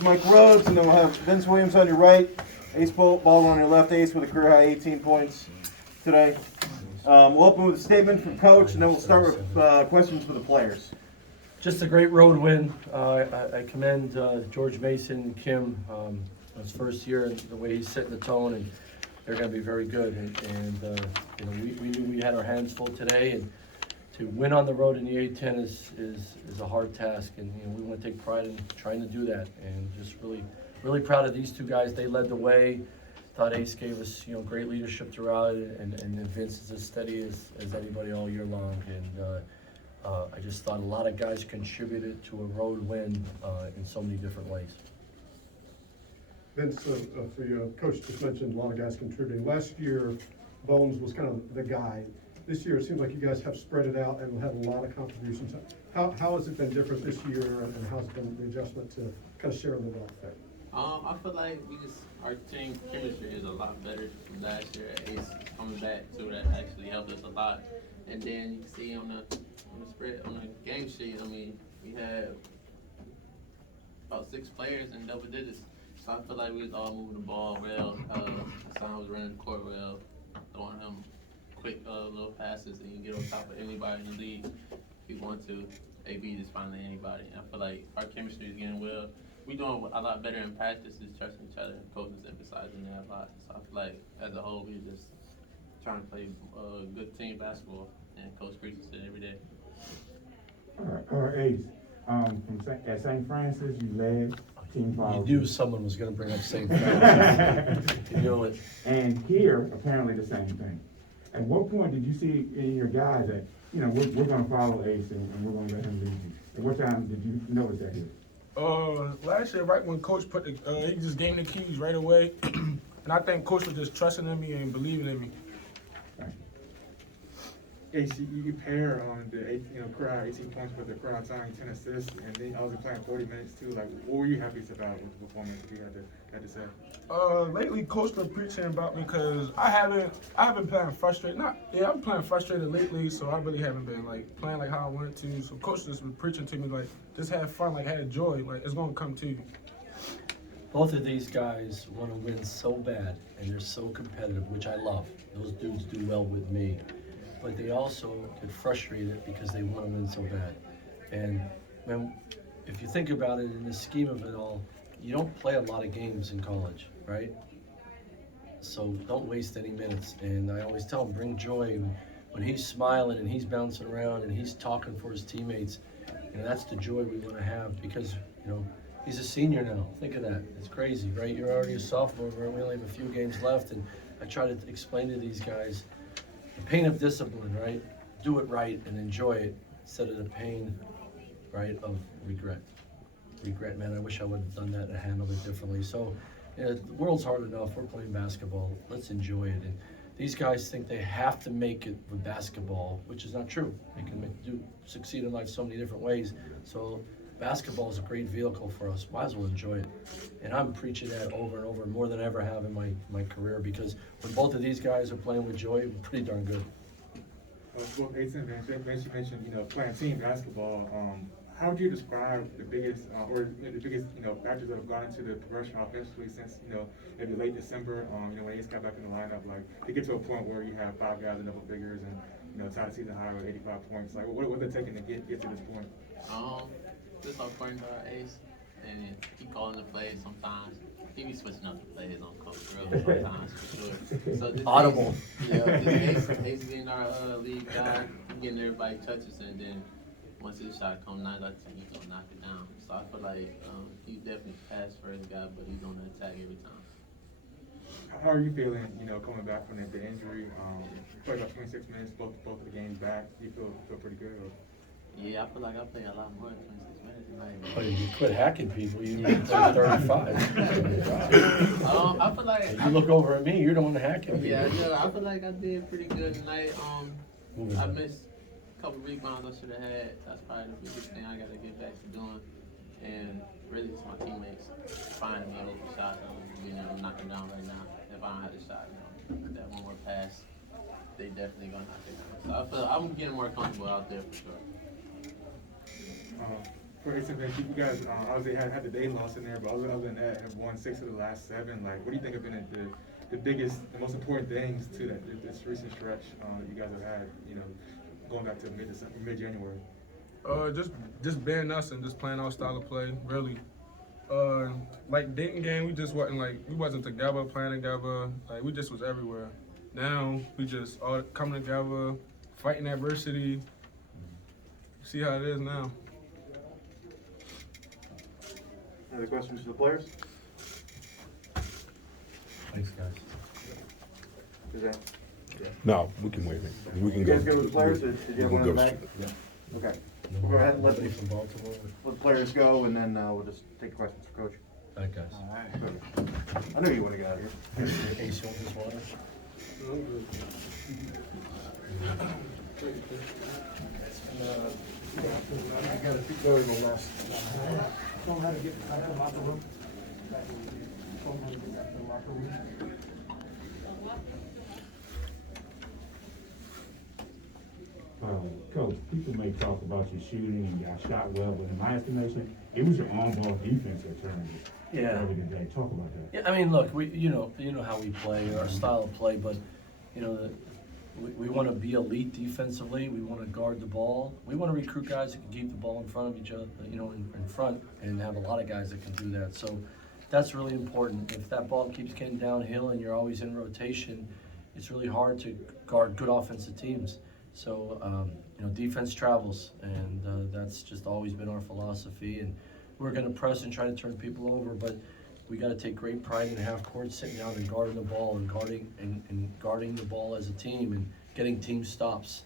to Mike Rhoades, and then we'll have Vince Williams on your right, Ace Baldwin on your left, Ace with a career high 18 points today. We'll open with a statement from Coach, and then we'll start with questions for the players. Just a great road win. I commend George Mason and Kim, his first year, and the way he's setting the tone, and they're going to be very good. And you know, we knew we had our hands full today, and to win on the road in the A-10 is a hard task, and you know, we want to take pride in trying to do that. And just really proud of these two guys. They led the way. Thought Ace gave us, you know, great leadership throughout, and Vince is as steady as anybody all year long. And I just thought a lot of guys contributed to a road win in so many different ways. Vince, for you, Coach just mentioned a lot of guys contributing. Last year, Bones was kind of the guy. This year, it seems like you guys have spread it out and had a lot of contributions. How has it been different this year, and how's it been the adjustment to kind of sharing the wealth there? I feel like our team chemistry is a lot better from last year. Ace coming back too, that actually helped us a lot. And then you can see on the spread, on the game sheet, I mean, we had about 6 players in double digits. So I feel like we was all moving the ball well. Hassan was running the court well, throwing him quick little passes, and you can get on top of anybody in the league if you want to. AB just finding anybody. And I feel like our chemistry is getting well. We doing a lot better in practices, trusting each other, and coaches emphasizing that a lot. So I feel like as a whole, we just trying to play good team basketball, and Coach preaches it every day. All right, Ace. At St. Francis, you led team foul. You knew someone was going to bring up St. Francis. You knew it. And here, apparently the same thing. At what point did you see in your guys that, you know, we're going to follow Ace and we're going to let him lead you? At what time did you notice that here? Last year, right when Coach put he just gave me the keys right away, and I think Coach was just trusting in me and believing in me. Ace, you pair on the career 18 points with the career time 10 assists, and then also playing 40 minutes too. Like, what were you happiest about with the performance you had to say? Lately, Coach been preaching about me because I haven't playing frustrated. I'm playing frustrated lately, so I really haven't been like playing like how I wanted to. So Coach just been preaching to me like, just have fun, like have joy, like it's gonna come to you. Both of these guys want to win so bad, and they're so competitive, which I love. Those dudes do well with me. But they also get frustrated because they want to win so bad. And man, if you think about it in the scheme of it all, you don't play a lot of games in college, right? So don't waste any minutes. And I always tell him, bring joy. When he's smiling and he's bouncing around and he's talking for his teammates, you know, that's the joy we want to have, because, you know, he's a senior now. Think of that. It's crazy, right? You're already a sophomore, we only have a few games left. And I try to explain to these guys, the pain of discipline, right? Do it right and enjoy it instead of the pain, right, of regret. Regret, man, I wish I would have done that and handled it differently. So, you know, the world's hard enough. We're playing basketball. Let's enjoy it. And these guys think they have to make it with basketball, which is not true. They can succeed in life so many different ways. So basketball is a great vehicle for us. Might as well enjoy it. And I'm preaching that over and over, more than I ever have in my career, because when both of these guys are playing with joy, we're pretty darn good. Well, Ace and Vince, you mentioned playing team basketball. How would you describe the biggest factors that have gone into the progression offensively since maybe late December? When Ace got back in the lineup, like to get to a point where you have 5 guys in double figures and tie the season high with 85 points. Like what are they taking to get to this point? Just according to our Ace, and he calling the plays sometimes. He be switching up the plays on Coach Drill sometimes, for sure. So this Audible. Ace being our lead guy, getting everybody touches, and then once his shot comes 9 out of 10, he's gonna knock it down. So I feel like he's definitely pass first guy, but he's on the attack every time. How are you feeling, coming back from the injury? You played about 26 minutes, both of the games back. Do you feel pretty good? Or? Yeah, I feel like I play a lot more than 26 minutes tonight. But you quit hacking people, you need to play 35. I feel like If you look over at me, you're the one hacking people. Yeah, I feel like I did pretty good tonight. I missed a couple rebounds I should have had. That's probably the biggest thing I got to get back to doing. And really, it's my teammates finding me open shot and being able to knock them down right now. If I don't have the shot, that one more pass, they definitely gonna knock it down. So I feel I'm getting more comfortable out there for sure. For Ace and Vince, you guys obviously had the day loss in there, but other than that, have won 6 of the last 7. Like, what do you think have been the biggest, the most important things to this recent stretch that you guys have had? You know, going back to mid-January. Just being us and just playing our style of play, really. Like Dayton game, we wasn't together, playing together. Like we just was everywhere. Now we just all coming together, fighting adversity. See how it is now. Any other questions for the players? Thanks, guys. Suzanne? No, we can wait. We can You go. guys go with the players, or did you have We one can in the go. back? Yeah. Okay. Go ahead and let Nobody from Baltimore. the players go, and then we'll just take questions for Coach. All right, guys. Good. I knew you want to get out of here. Ace, you want this water? I gotta go in the last. Show them how to get back to the locker room. Show them how to get back to the locker room. Coach, people may talk about your shooting and y'all shot well, but in my estimation, it was your on-ball defense that turned it. Yeah. Early today. Talk about that. Yeah, I mean, look, you know how we play, our style of play, but we want to be elite defensively. We want to guard the ball. We want to recruit guys that can keep the ball in front of each other, in front, and have a lot of guys that can do that. So that's really important. If that ball keeps getting downhill and you're always in rotation, it's really hard to guard good offensive teams. So defense travels, and that's just always been our philosophy. And we're going to press and try to turn people over, but we got to take great pride in half court, sitting down and guarding the ball and guarding the ball as a team and getting team stops.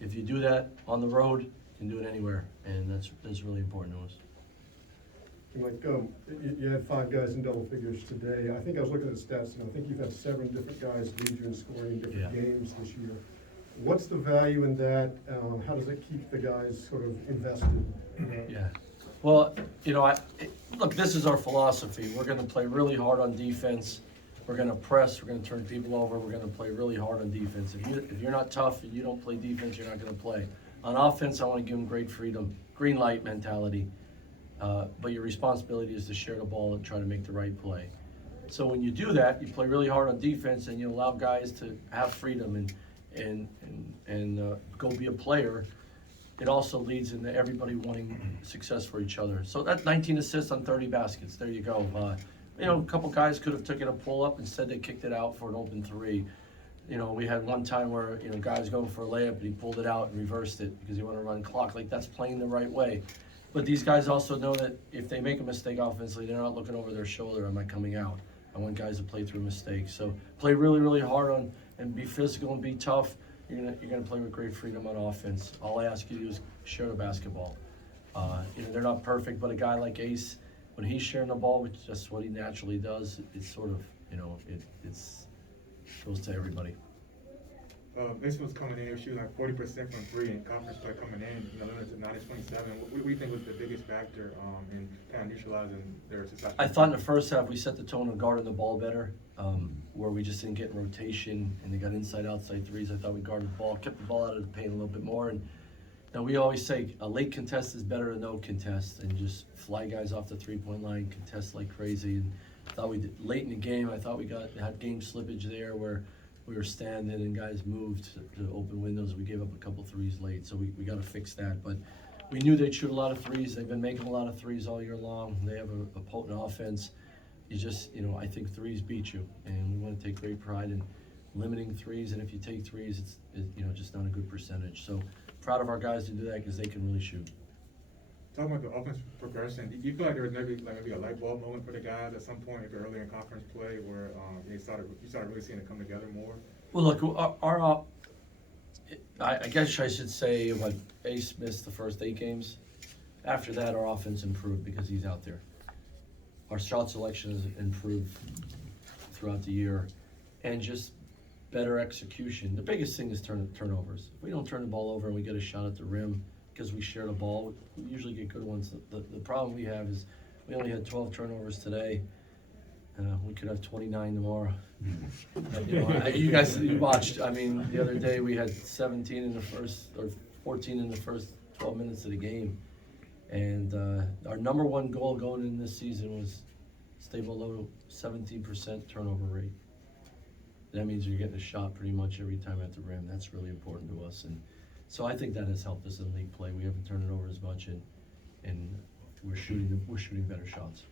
If you do that on the road, you can do it anywhere, and that's really important to us. Like, you had 5 guys in double figures today. I think I was looking at the stats, and I think you've had 7 different guys lead you in scoring in different games this year. What's the value in that? How does it keep the guys sort of invested? Yeah. Well, look, this is our philosophy. We're going to play really hard on defense. We're going to press. We're going to turn people over. We're going to play really hard on defense. If you're not tough and you don't play defense, you're not going to play. On offense, I want to give them great freedom, green light mentality. But your responsibility is to share the ball and try to make the right play. So when you do that, you play really hard on defense and you allow guys to have freedom and go be a player. It also leads into everybody wanting success for each other. So that's 19 assists on 30 baskets. There you go. A couple guys could have taken a pull-up. Instead, they kicked it out for an open 3. We had one time where, guys going for a layup, and he pulled it out and reversed it because he wanted to run clock. Like, that's playing the right way. But these guys also know that if they make a mistake offensively, they're not looking over their shoulder, am I coming out? I want guys to play through mistakes. So play really, really hard on and be physical and be tough. You're gonna play with great freedom on offense. All I ask you to do is share the basketball. They're not perfect, but a guy like Ace, when he's sharing the ball, which is just what he naturally does, it's sort of, it's goes to everybody. This was coming in, shooting like 40% from 3 in conference play coming in, limited to 9-27. What do you think was the biggest factor in kind of neutralizing their success? I thought in the first half we set the tone of guarding the ball better, where we just didn't get in rotation and they got inside outside threes. I thought we guarded the ball, kept the ball out of the paint a little bit more. And we always say a late contest is better than no contest, and just fly guys off the 3-point line, contest like crazy. And I thought we did late in the game. I thought we had game slippage there where we were standing and guys moved to open windows. We gave up a couple threes late, so we got to fix that. But we knew they'd shoot a lot of threes. They've been making a lot of threes all year long. They have a potent offense. You just, I think threes beat you, and we want to take great pride in limiting threes. And if you take threes, it's just not a good percentage. So proud of our guys to do that because they can really shoot. Talking about the offense progression, do you feel like there was maybe a light bulb moment for the guys at some point, maybe early in conference play, where you started really seeing it come together more? Well, look, I guess I should say what Ace missed the first 8 games. After that, our offense improved because he's out there. Our shot selection has improved throughout the year, and just better execution. The biggest thing is turnovers. If we don't turn the ball over and we get a shot at the rim because we share the ball, we usually get good ones. The problem we have is we only had 12 turnovers today. We could have 29 tomorrow. You guys watched. I mean, the other day we had 17 in the first, or 14 in the first 12 minutes of the game. And our number one goal going in this season was stay below 17% turnover rate. That means you're getting a shot pretty much every time at the rim. That's really important to us. And so I think that has helped us in league play. We haven't turned it over as much, and we're shooting better shots.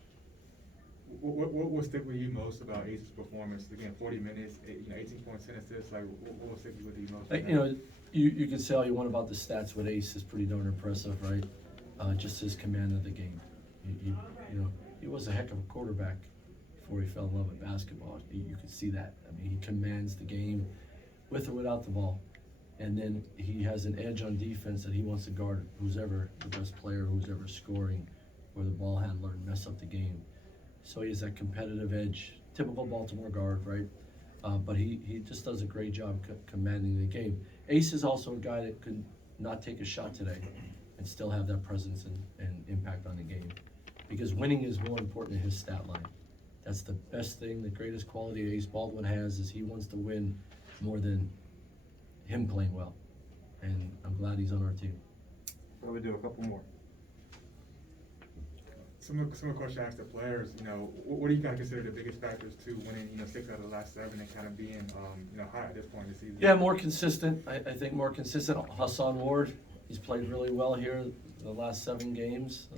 What will stick with you most about Ace's performance? Again, 40 minutes, 18 points, 10 assists. Like, what will stick with you most? You know, you can say all you want about the stats with Ace is pretty darn impressive, right? Just his command of the game. You know, he was a heck of a quarterback before he fell in love with basketball. You could see that. I mean, he commands the game with or without the ball. And then he has an edge on defense that he wants to guard who's ever the best player, who's ever scoring, or the ball handler, and mess up the game. So he has that competitive edge, typical Baltimore guard, right? But he just does a great job commanding the game. Ace is also a guy that could not take a shot today and still have that presence and impact on the game. Because winning is more important than his stat line. That's the best thing, the greatest quality Ace Baldwin has is he wants to win more than him playing well. And I'm glad he's on our team. Why we do a couple more? Some questions I asked the players, what do you kind of consider the biggest factors to winning, 6 out of the last 7 and kind of being, high at this point in the season? Yeah, more consistent. I think more consistent. Hassan Ward, he's played really well here the last 7 games.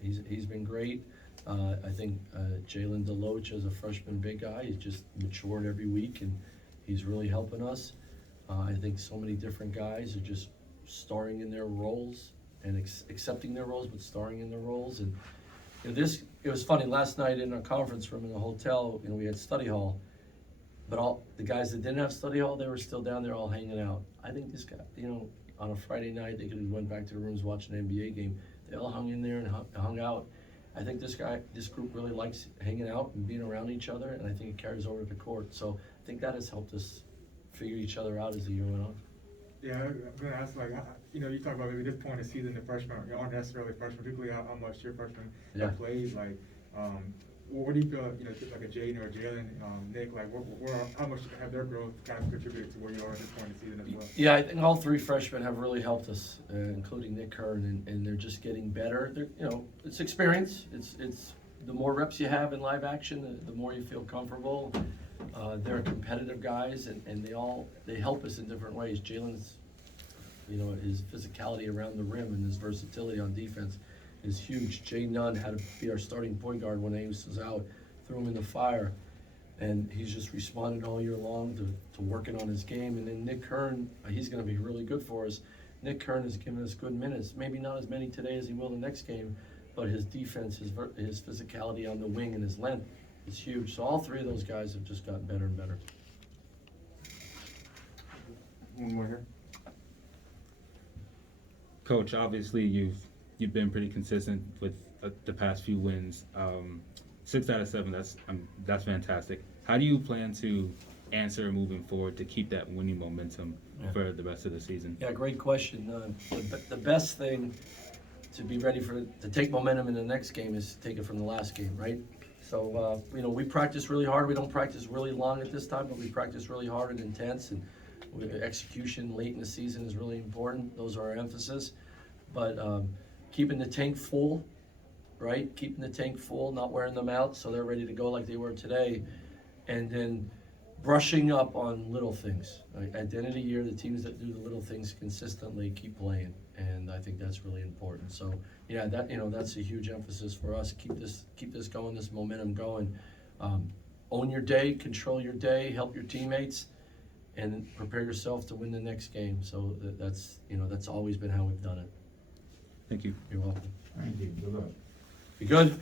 He's been great. I think Jalen DeLoach as a freshman big guy, he's just matured every week and he's really helping us. I think so many different guys are just starring in their roles and accepting their roles, but starring in their roles. And it was funny, last night in our conference room in the hotel, we had study hall, but all the guys that didn't have study hall, they were still down there all hanging out. I think this guy, on a Friday night, they could have went back to the rooms watching an NBA game. They all hung in there and hung out. I think this group really likes hanging out and being around each other, and I think it carries over to the court. So I think that has helped us figure each other out as the year went on. Yeah, I'm going to ask, you talk about maybe this point in the season, the freshmen aren't necessarily freshmen, particularly how much your freshmen have played. What do you feel, like a Jaden or a Jalen, Nick, how much have their growth kind of contributed to where you are at this point in the season as well? Yeah, I think all 3 freshmen have really helped us, including Nick Kern, and they're just getting better. It's experience. It's the more reps you have in live action, the more you feel comfortable. They're competitive guys, and they help us in different ways. Jalen's, his physicality around the rim and his versatility on defense is huge. Jay Nunn had to be our starting point guard when Ace was out, threw him in the fire, and he's just responded all year long to working on his game. And then Nick Kern, he's going to be really good for us. Nick Kern has given us good minutes, maybe not as many today as he will the next game, but his defense, his physicality on the wing and his length is huge. So all 3 of those guys have just gotten better and better. One more here. Coach, obviously you've been pretty consistent with the past few wins. 6 out of 7, that's fantastic. How do you plan to answer moving forward to keep that winning momentum for the rest of the season? Yeah, great question. The best thing to be ready to take momentum in the next game is to take it from the last game, right? So, we practice really hard. We don't practice really long at this time, but we practice really hard and intense, and execution late in the season is really important. Those are our emphasis. But keeping the tank full, right? Keeping the tank full, not wearing them out so they're ready to go like they were today. And then brushing up on little things. Right? At the end of the year, the teams that do the little things consistently keep playing. And I think that's really important. So yeah, that's a huge emphasis for us. Keep this going, this momentum going. Own your day, control your day, help your teammates, and prepare yourself to win the next game. So that's always been how we've done it. Thank you. You're welcome. Thank you. Good luck. You good?